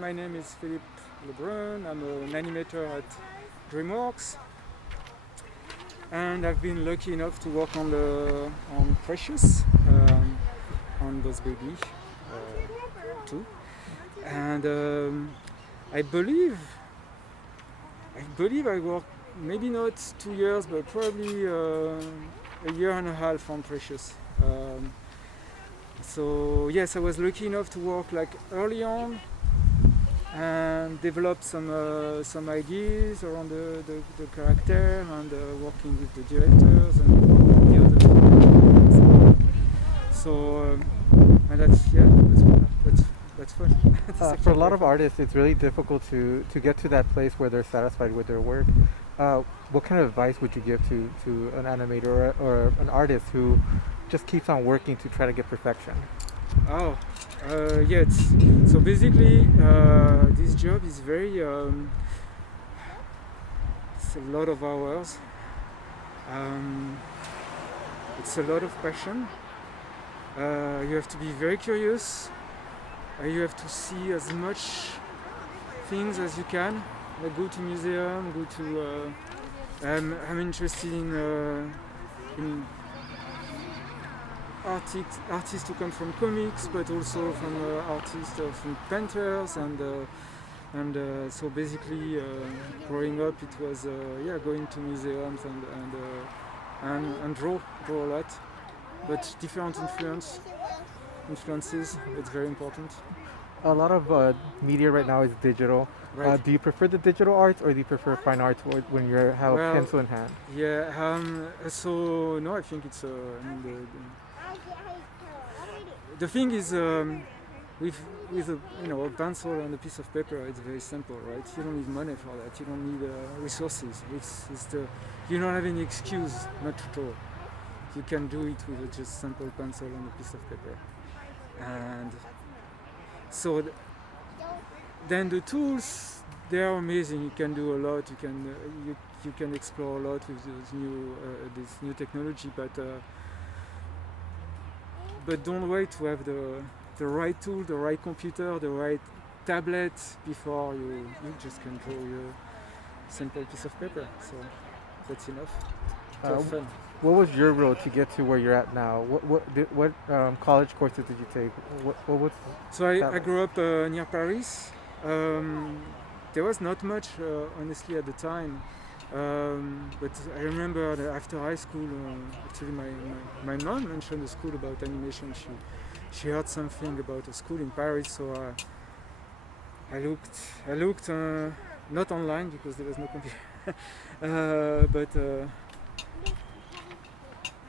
My name is Phillipe Le Brun. I'm an animator at DreamWorks, and I've been lucky enough to work on Precious, on Boss Baby 2, and I believe I worked maybe not 2 years, but probably a year and a half on Precious. So yes, I was lucky enough to work like early on and develop some ideas around the character and working with the directors and the other people. So and that's fun. For a lot of artists, it's really difficult to get to that place where they're satisfied with their work. What kind of advice would you give to an animator or an artist who just keeps on working to try to get perfection? Yes. So basically, this job is very. It's a lot of hours. It's a lot of passion. You have to be very curious. You have to see as much things as you can. Like go to museum. Go to. I'm interested in artists who come from comics, but also from artists from painters, and so basically growing up, it was going to museums and draw a lot, but different influences. It's very important. A lot of media right now is digital. Right. Do you prefer the digital arts, or do you prefer fine arts when you have a pencil in hand? Yeah. So no, I think it's the thing is, with a pencil and a piece of paper, it's very simple, right? You don't need money for that. You don't need resources. You don't have any excuse not to draw. You can do it with a just simple pencil and a piece of paper. And so then the tools, they are amazing. You can do a lot. You can explore a lot with this new technology, but don't wait to have the right tool, the right computer, the right tablet before you just can draw your simple piece of paper. So that's enough. Fun. What was your road to get to where you're at now? What college courses did you take? What was? So I grew up near Paris. There was not much, honestly, at the time. But I remember that after high school, actually my mom mentioned a school about animation. She heard something about a school in Paris, so I looked not online because there was no computer, but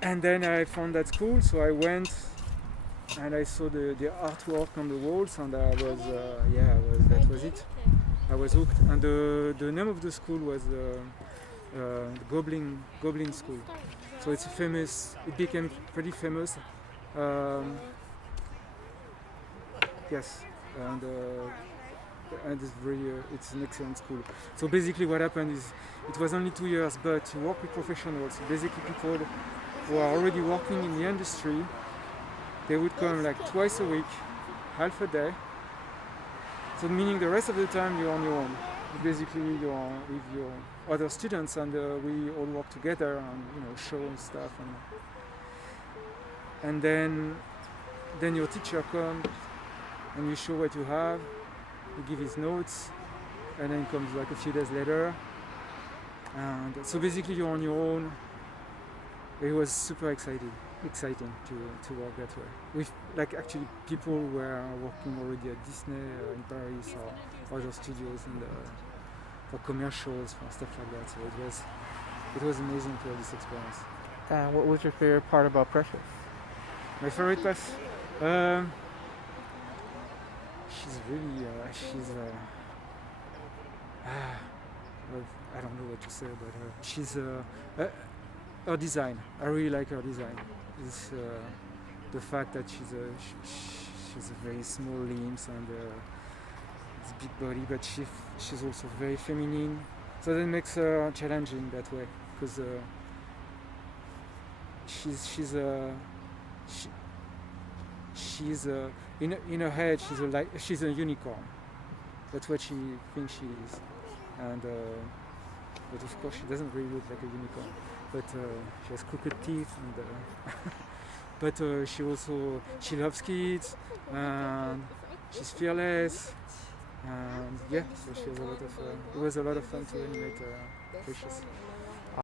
and then I found that school. So I went and I saw the artwork on the walls, and that was it. I was hooked, and the name of the school was Goblin School. So it became pretty famous. Yes, and it's an excellent school. So basically what happened is, it was only 2 years, but to work with professionals, basically people who are already working in the industry, they would come like twice a week, half a day. So meaning the rest of the time you're on your own. Basically you're with your other students, and we all work together and show and stuff, and then your teacher comes and you show what you have, you give his notes, and then comes like a few days later, and so basically you're on your own. It was super exciting to work that way with actually people who were working already at Disney in Paris or other studios, and for commercials, for stuff like that. So it was amazing to have this experience. And what was your favorite part about Precious? My favorite part? She's really well, I don't know what to say about her. She's her design. I really like her design. It's the fact that she's a very small limbs and this big body, but she's also very feminine. So that makes her challenging that way, because she's in her head she's a unicorn. That's what she thinks she is. And but of course she doesn't really look like a unicorn. But she has crooked teeth, and but she loves kids, and she's fearless, and yeah, so she has a lot of. It was a lot of fun to animate Precious.